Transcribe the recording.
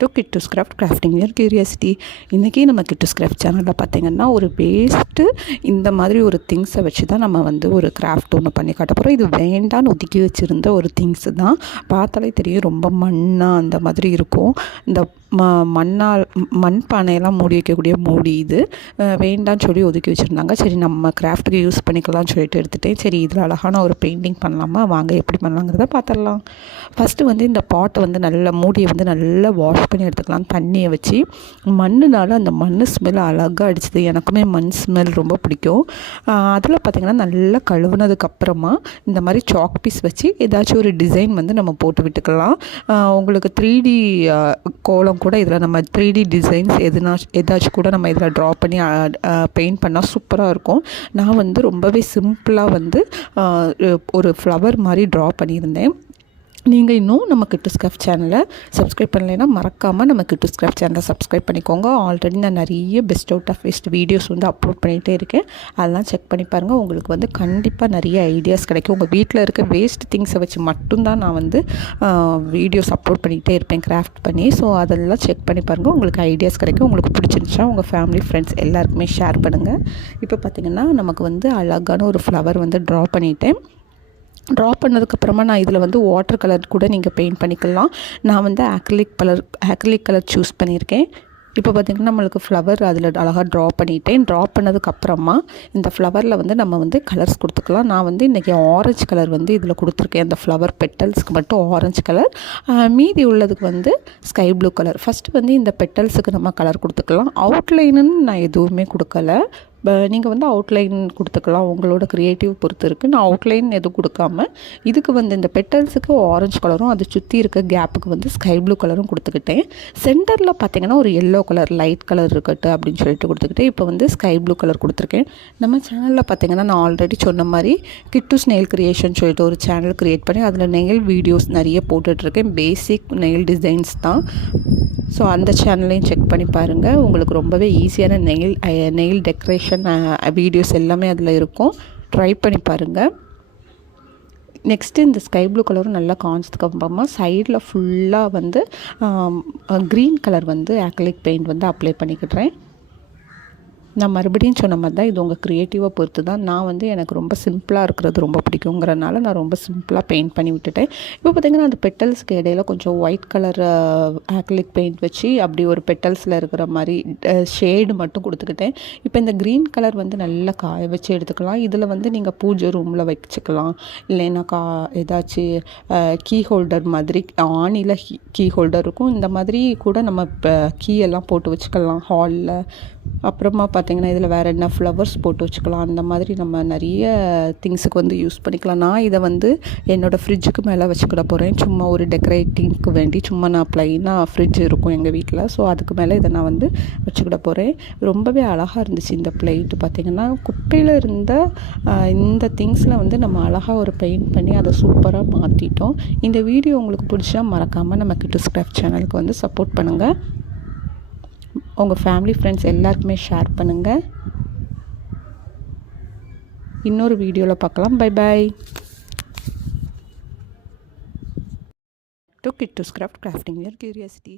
To Kittu's craft crafting your curiosity இன்றைக்கி நம்ம கிட்டு ஸ்கிராஃப்ட் சேனலில் பார்த்திங்கன்னா ஒரு வேஸ்ட்டு இந்த மாதிரி ஒரு திங்ஸை வச்சு தான் நம்ம வந்து ஒரு கிராஃப்ட் ஒன்று பண்ணி காட்ட போகிறோம் இது வேண்டான்னு ஒதுக்கி வச்சுருந்த ஒரு திங்ஸு தான். பார்த்தாலே தெரியும் ரொம்ப மண்ணாக அந்த மாதிரி இருக்கும். இந்த ம மண்ணால் மண் பானையெல்லாம் மூடி வைக்கக்கூடிய மூடி இது. வேண்டான்னு சொல்லி ஒதுக்கி வச்சுருந்தாங்க. சரி நம்ம கிராஃப்ட்டுக்கு யூஸ் பண்ணிக்கலாம்னு சொல்லிட்டு எடுத்துகிட்டேன் சரி இதில் அழகான ஒரு பெயிண்டிங் பண்ணலாமா? வாங்க எப்படி பண்ணலாங்கிறத பார்த்துடலாம் ஃபஸ்ட்டு வந்து இந்த பாட்டை வந்து நல்லா மூடியை வந்து நல்லா வாஷ் பண்ணி எடுத்துக்கலாம். தண்ணியை வச்சு. மண்ணுனால அந்த மண் ஸ்மெல் அழகாக அடிச்சது. எனக்குமே மண் ஸ்மெல் ரொம்ப பிடிக்கும். அதில் பார்த்திங்கன்னா நல்லா கழுவுனதுக்கப்புறமா இந்த மாதிரி சாக் பீஸ் வச்சு ஏதாச்சும் ஒரு டிசைன் வந்து நம்ம போட்டு விட்டுக்கலாம். உங்களுக்கு த்ரீ டி கோலம் கூட இதில் நம்ம த்ரீ டி டிசைன்ஸ் எதுனா ஏதாச்சும் கூட நம்ம இதில் ட்ரா பண்ணி பெயிண்ட் பண்ணால் சூப்பராக இருக்கும். நான் வந்து ரொம்பவே சிம்பிளாக வந்து ஒரு ஃப்ளவர் மாதிரி ட்ரா பண்ணியிருந்தேன். நீங்கள் இன்னும் நம்ம கிட்டு ஸ்கிராஃப்ட் சேனலை சப்ஸ்கிரைப் பண்ணலைன்னா மறக்காமல் நம்ம கிட்டு ஸ்கிராஃப்ட் சேனலை சப்ஸ்கிரைப் பண்ணிக்கோங்க. ஆல்ரெடி நான் நிறைய best out of waste videos வந்து அப்லோட் பண்ணிகிட்டே இருக்கேன். அதெல்லாம் செக் பண்ணி பாருங்கள் உங்களுக்கு வந்து கண்டிப்பாக நிறைய ஐடியாஸ் கிடைக்கும். உங்கள் வீட்டில் இருக்க வேஸ்ட் திங்ஸை வச்சு மட்டும்தான் நான் வந்து வீடியோஸ் அப்லோட் பண்ணிகிட்டே இருப்பேன் கிராஃப்ட் பண்ணி. ஸோ அதெல்லாம் செக் பண்ணி பாருங்கள் உங்களுக்கு ஐடியாஸ் கிடைக்கும். உங்களுக்கு பிடிச்சிருந்துச்சா உங்கள் ஃபேமிலி ஃப்ரெண்ட்ஸ் எல்லாருக்குமே ஷேர் பண்ணுங்கள் இப்போ பார்த்திங்கன்னா நமக்கு வந்து அழகான ஒரு ஃப்ளவர் வந்து ட்ரா பண்ணிட்டேன். ட்ரா பண்ணதுக்கப்புறமா நான் இதில் வந்து வாட்டர் கலர் கூட நீங்கள் பெயிண்ட் பண்ணிக்கலாம். நான் வந்து acrylic colour acrylic colour choose பண்ணியிருக்கேன். இப்போ பார்த்திங்கன்னா நம்மளுக்கு ஃப்ளவர் அதில் அழகாக ட்ரா பண்ணிட்டேன். ட்ரா பண்ணதுக்கப்புறமா இந்த ஃப்ளவரில் வந்து நம்ம வந்து கலர்ஸ் கொடுத்துக்கலாம். நான் வந்து இன்றைக்கி ஆரஞ்சு கலர் வந்து இதில் கொடுத்துருக்கேன். அந்த ஃப்ளவர் பெட்டல்ஸ்க்கு மட்டும் ஆரஞ்சு கலர் மீதி உள்ளதுக்கு வந்து ஸ்கை ப்ளூ கலர் ஃபஸ்ட்டு வந்து இந்த பெட்டல்ஸுக்கு நம்ம கலர் கொடுத்துக்கலாம். அவுட்லைனுன்னு நான் எதுவுமே கொடுக்கல. நீங்கள் வந்து அவுட்லைன் கொடுத்துக்கலாம். உங்களோட க்ரியேட்டிவ் பொறுத்து இருக்குது நான் அவுட்லைன் எதுவும் கொடுக்காம இதுக்கு வந்து இந்த பெட்டல்ஸுக்கு ஆரஞ்சு கலரும் அதை சுற்றி இருக்க கேப்புக்கு வந்து ஸ்கை ப்ளூ கலரும் கொடுத்துக்கிட்டேன். சென்டரில் பார்த்தீங்கன்னா ஒரு எல்லோ கலர் லைட் கலர் இருக்கட்டும் அப்படின்னு சொல்லிட்டு கொடுத்துக்கிட்டேன். இப்போ வந்து ஸ்கை ப்ளூ கலர் கொடுத்துருக்கேன். நம்ம சேனலில் பார்த்தீங்கன்னா நான் ஆல்ரெடி சொன்ன மாதிரி கிட்டுஸ் நெயில் க்ரியேஷன் சொல்லிட்டு ஒரு சேனல் க்ரியேட் பண்ணி அதில் நெயில் வீடியோஸ் நிறைய போட்டுட்ருக்கேன் பேசிக் நெயில் டிசைன்ஸ் தான். ஸோ அந்த சேனலையும் செக் பண்ணி பாருங்கள் உங்களுக்கு ரொம்பவே ஈஸியான நெயில் நெயில் டெக்கரேஷன் வீடியோஸ் எல்லாமே அதில் இருக்கும். ட்ரை பண்ணி பாருங்கள் நெக்ஸ்ட்டு இந்த ஸ்கை ப்ளூ கலரும் நல்லா காஞ்சதுக்கு அப்புறமா சைடில் ஃபுல்லாக வந்து க்ரீன் கலர் வந்து ஆக்லிக் பெயிண்ட் வந்து அப்ளை பண்ணிக்கிட்டுறேன். நான் மறுபடியும் சொன்ன மாதிரி தான் இது உங்கள் க்ரியேட்டிவாக பொறுத்து தான். நான் வந்து எனக்கு ரொம்ப சிம்பிளாக இருக்கிறது ரொம்ப பிடிக்குங்கிறனால நான் ரொம்ப சிம்பிளாக பெயிண்ட் பண்ணி விட்டுட்டேன். இப்போ பார்த்திங்கன்னா அந்த பெட்டல்ஸ்க்கு இடையில கொஞ்சம் ஒயிட் கலர் ஆக்ரிலிக் பெயிண்ட் வச்சு அப்படி ஒரு பெட்டல்ஸில் இருக்கிற மாதிரி ஷேடு மட்டும் கொடுத்துக்கிட்டேன். இப்போ இந்த க்ரீன் கலர் வந்து நல்லா காய வச்சு எடுத்துக்கலாம். இதில் வந்து நீங்கள் பூஜை ரூமில் வச்சுக்கலாம். இல்லைன்னா கா ஏதாச்சும் கீ ஹோல்டர் மாதிரி ஆணியில் கீ ஹோல்டர் இருக்கும். இந்த மாதிரி கூட நம்ம இப்போ கீ எல்லாம் போட்டு வச்சுக்கலாம். ஹாலில் அப்புறமா பார்த்திங்கன்னா இதில் வேறு என்ன ஃப்ளவர்ஸ் போட்டு வச்சுக்கலாம் அந்த மாதிரி நம்ம நிறைய திங்ஸுக்கு வந்து யூஸ் பண்ணிக்கலாம். நான் இதை வந்து என்னோடய ஃப்ரிட்ஜுக்கு மேலே வச்சுக்கிட போகிறேன் சும்மா ஒரு டெக்கரேட்டிங்க்கு வேண்டி சும்மா நான் ப்ளைனாக ஃப்ரிட்ஜ் இருக்கும் எங்கள் வீட்டில். ஸோ அதுக்கு மேலே இதை நான் வந்து வச்சுக்கிட போகிறேன் ரொம்பவே அழகாக இருந்துச்சு இந்த பிளேட்டு பார்த்திங்கன்னா. குப்பையில் இருந்த இந்த திங்ஸில் வந்து நம்ம அழகாக ஒரு பெயிண்ட் பண்ணி அதை சூப்பராக மாற்றிட்டோம் இந்த வீடியோ உங்களுக்கு பிடிச்சா மறக்காமல் நம்ம கிட்டு ஸ்கிராஃப்ட் சேனலுக்கு வந்து சப்போர்ட் பண்ணுங்கள் உங்கள் ஃபேமிலி ஃப்ரெண்ட்ஸ் எல்லாருக்குமே ஷேர் பண்ணுங்கள் இன்னொரு வீடியோவில் பார்க்கலாம். Bye bye to Kittu's craft crafting your curiosity